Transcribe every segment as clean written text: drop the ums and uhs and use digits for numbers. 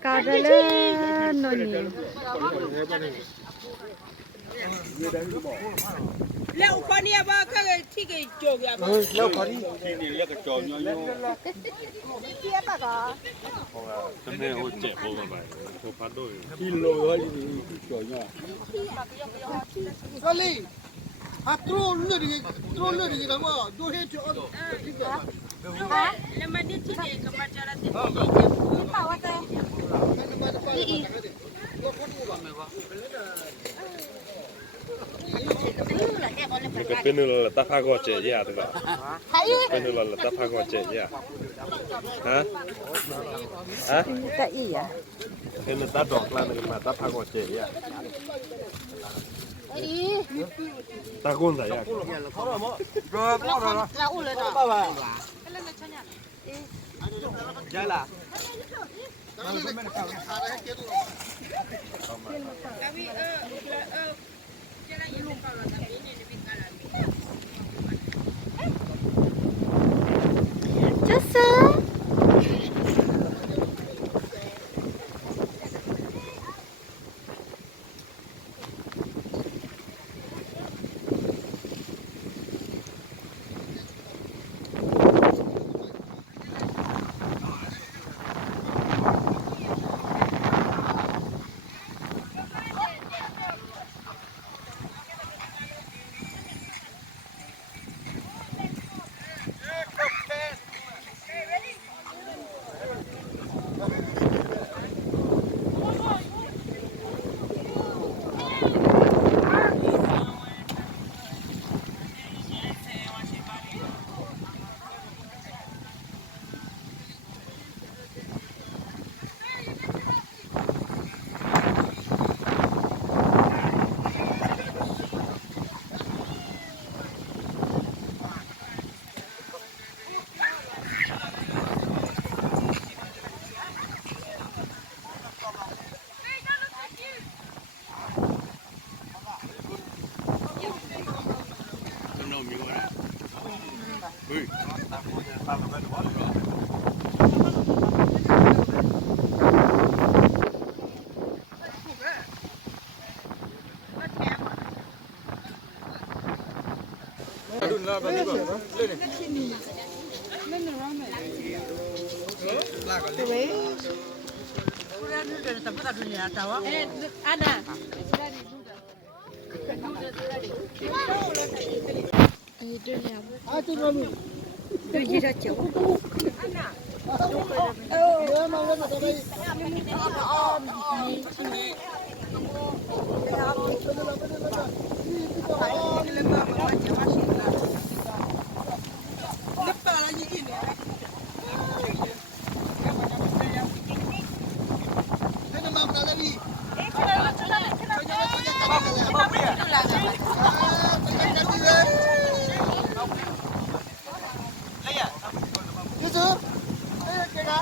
Kadalan noni. Leo pani ba ka thi ke jo ya ba. Leo pani ni ya ka jo nyo nyo. Ti ba ka. Cái này ô chẹp vô mà bài, không phát đôi. Kilo thôi thì kiểu nhỏ. Kali, trôi lưỡi đi đâu mà, đôi hết chỗ. Ha? Lemah ni ti ke ka macara ti. Ti pa wa te. Cái bên nữa là ta pha gọt chè gì à được không? Bên nữa là ta pha gọt chè gì à? Hả? Hả? Ta iya. Bên nữa ta đọt là mà ta pha gọt chè gì à? Ta côn gì à? Rồi, rồi. La u le da. Ba. Dạ là. Tapi jalan ilmu kalau tapi ni lebih kalah. Jasa. Ada. Itu dulu. Tu jira chau. Ya, mau apa tadi? Lepas lagi ini. Ini mau tadi. Itu. Kira.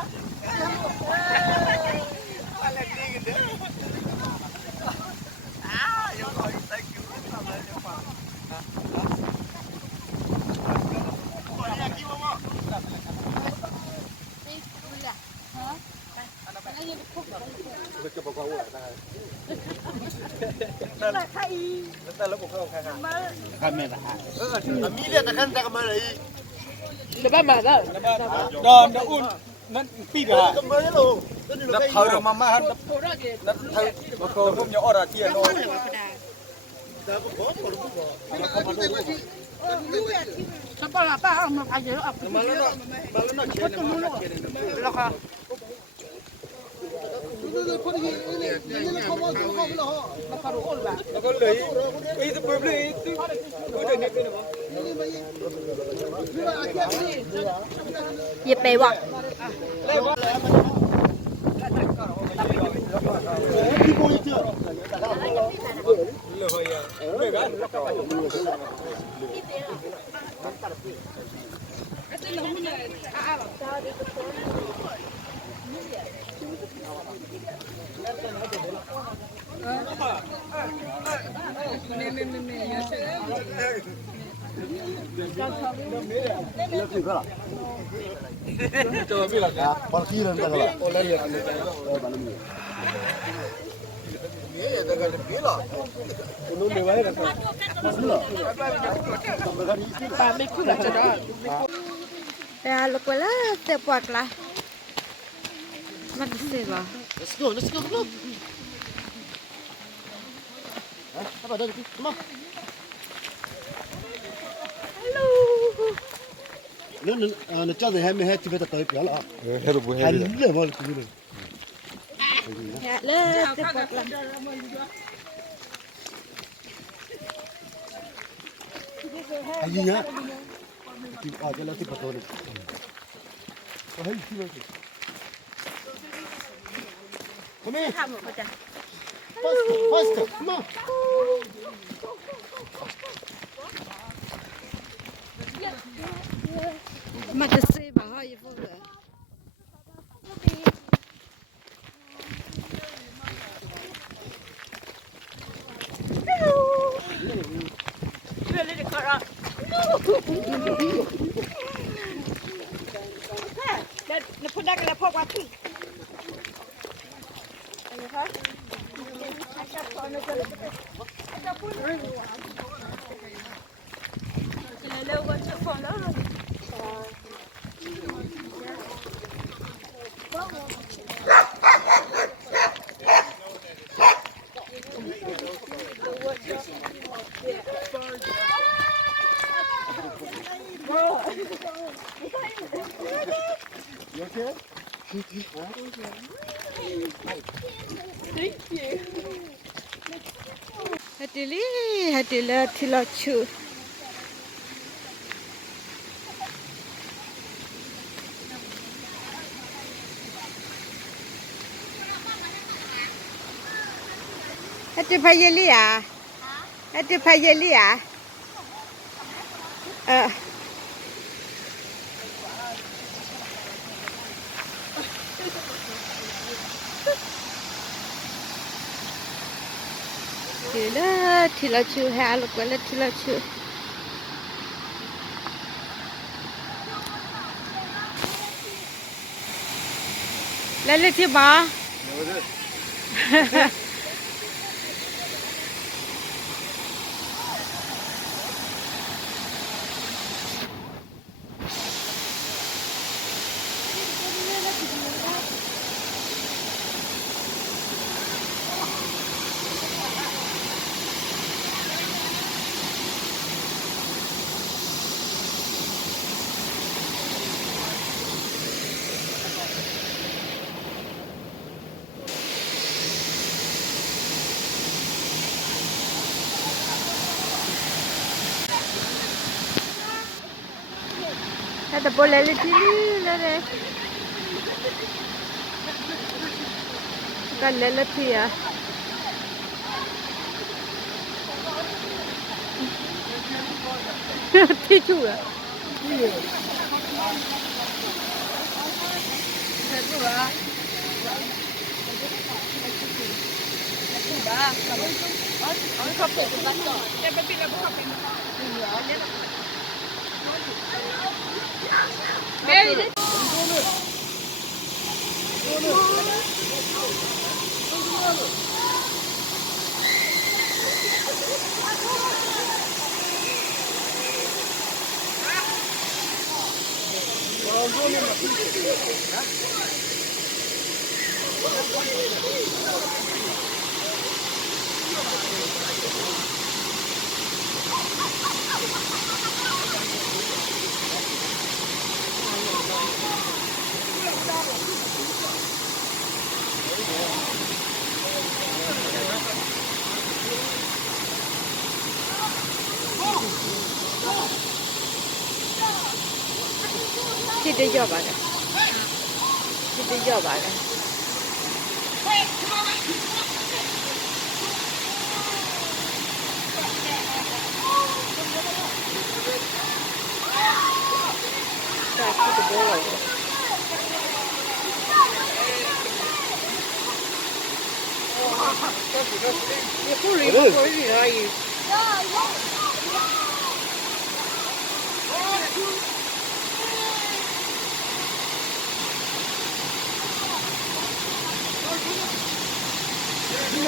Lepas mana? Đòn đã un, nó pi được à? Đập thở được mà đập thở, mà cô không nhỏ ra kia rồi. Siapa lah apa? Mau aja apa? Malu nak kira. Nó có lấy, bây giờ bơm lấy, tôi đợi nhận bên nào? Ye pe wa. lo quella te porla. Ma che sei va? Let's go, come on. How about that? Come on. Hello. nó cho thì em hết chỉ phải tới đó là 해도 뭐 해야 돼. 할래 뭘 그거는 Ya le te porla. 아니냐 아 저라 티 버터는 아이 싫어 come here Tha một cái. faster come on Mà cái gì mà hơi vô rồi. Nó phun ra cái là phô quá thì. Cái lâu quá chưa phun đó rồi. Hati le thila chu. Hati phayeli à? Hati phayeli à? Thila chu ha lo quella thila chu. Lele thi ba. Ada boleh letih lele. Kan lele ya. Ti juga. Kita jawab ada. Kita jawab ada. Tak kita bawa. Dia pun lagi lagi.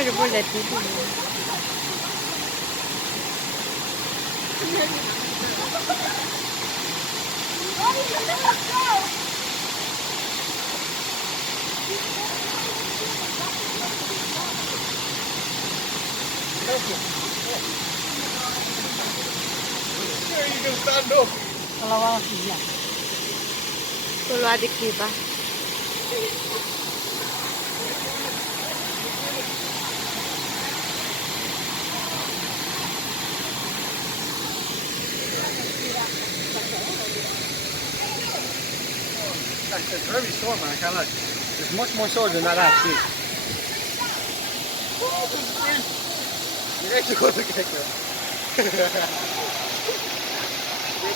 ไม่รู้เลยที่ดูตัวลาดิกีบ้า It's very short, man. I can't lie. It's much more short than that actually. You actually got to get there.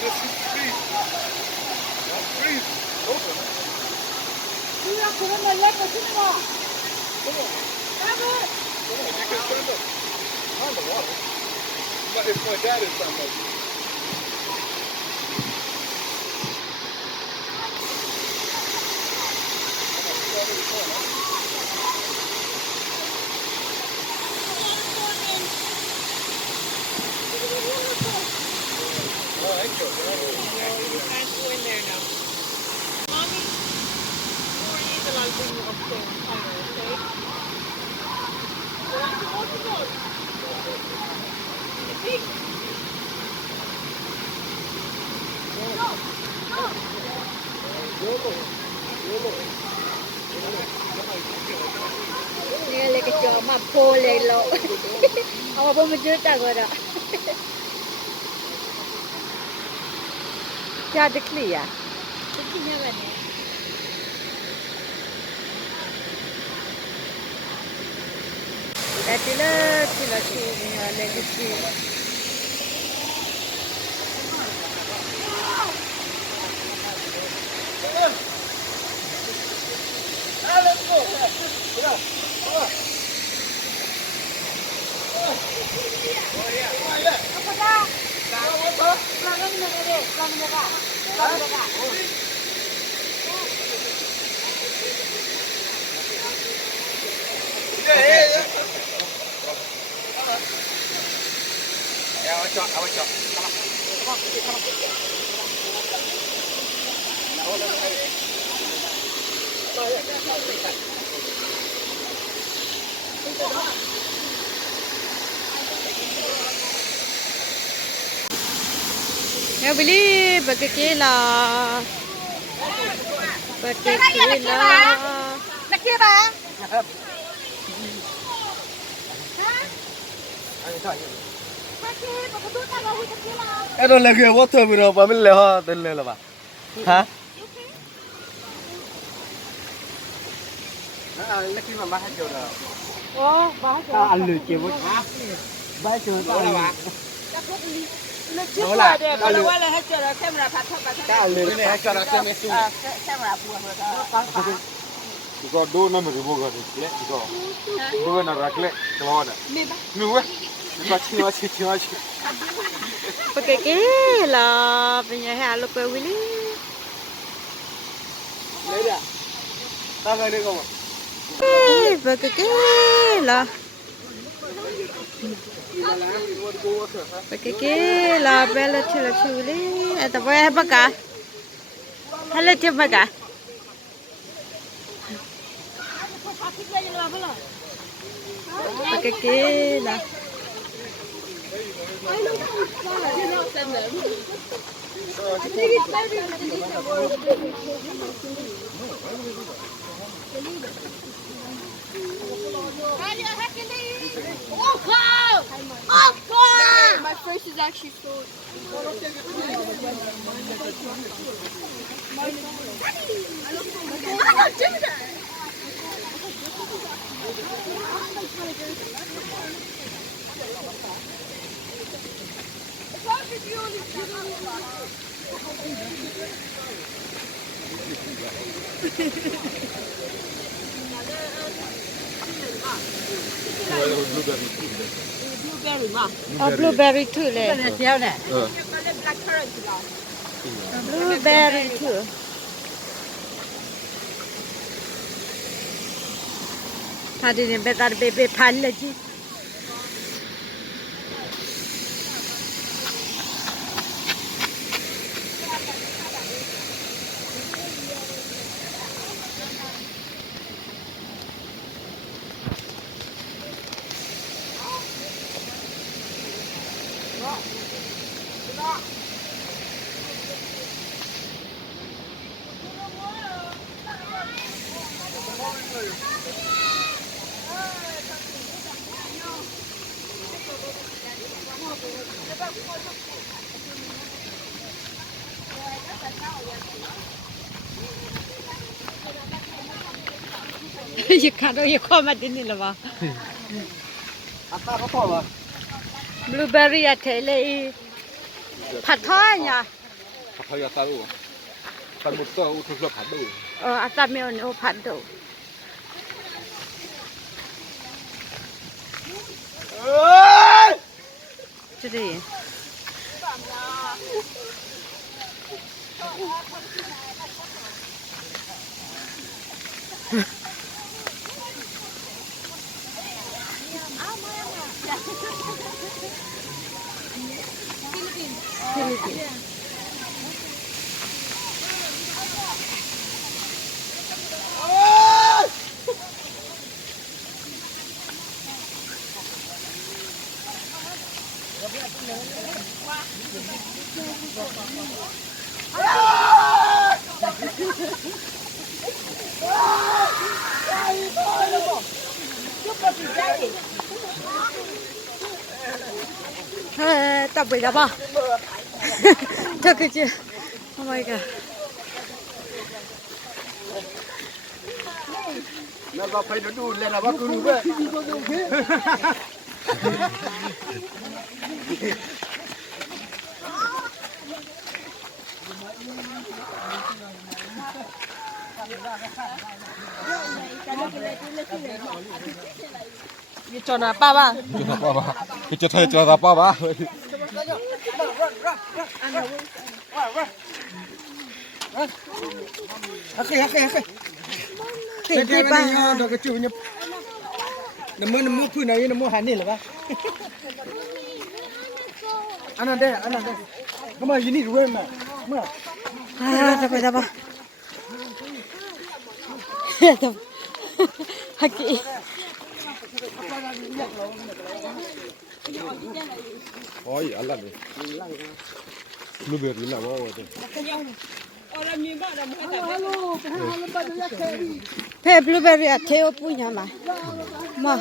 This is free. Free. Open. You can stand up. On the water. But if my dad is something. Ni le ke cho ma po le lo. Awa po mo juta ko ra. Kya दिखली ya? दिखली है मैंने. Tila chini wale kichi. Yo beli bagakela. Bagakela. Nakira. I don't like your water, we don't have the lava. Huh? Lucky Mama had your. Oh, I'll look you. Bye, to the Nó là đẹp, nó qua là hết trời rồi, xem là phạt thôi, phạt thôi. Cái lưỡi này cho nó xem su. Xem là phù hợp rồi. 이거 도 나면 뭐가 되지? 이거 도나 rakle 그거나. 누구? 맞지. bagakela. Punya hai alu pe wili. Lấy đi. Ta về đây không ạ? Bagakela. Bagakela bela chila chuli. Eta boy baga. Hala che baga. Bagakela. My face is actually full. I don't do that. Blueberry mà. Blueberry too le. Đeo này. Có lên black currant rồi. Blueberry too. 하디는 배달 베베 발레지. 이카도 이거 맞는 일 봐. 아까 갖고 와. 블루베리야 텔레 팥하냐. 파파야 따로. 팥부터 우트로 파도. 아따면 오 팥도. 저리. 필리핀. 딱 보자 봐. 저 그지. 오 마이 갓. 내가 phải đủ lên là bác cứ vậy. cho nó ba ba. 그 저타에 저다 봐봐. Hake. Thì Cái ba. này nó cái chủ nhập. Nằm mơ phun này nằm mơ hàn này là ba. Anh đây. Come on, you need to wear man. Come on. 딱 보자 봐. 하기. 어이 알라네. 블루베리 나 먹어야 돼. 배 블루베리야 태워 뿌냐마. 뭐.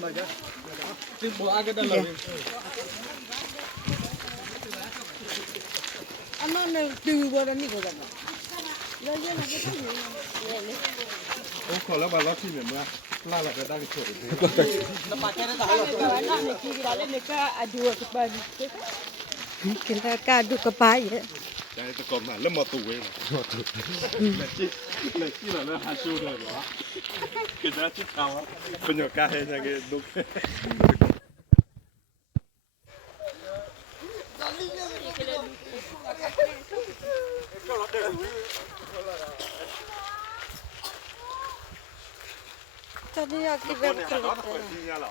맞아. 지금 뭐 하게 달라고. 아마는 뜨거라니 거잖아. 어, 콜라 발라티 면 라라 가다 그 소리. Kita kadu kepaya. 야, 이거 겁나 lemma tu we. Let's là ha su rồi đó. Cái giá chít cao á. Bên nhỏ ca hay là cái đục. Tadi aku Con này là nó phải đi nha lọ.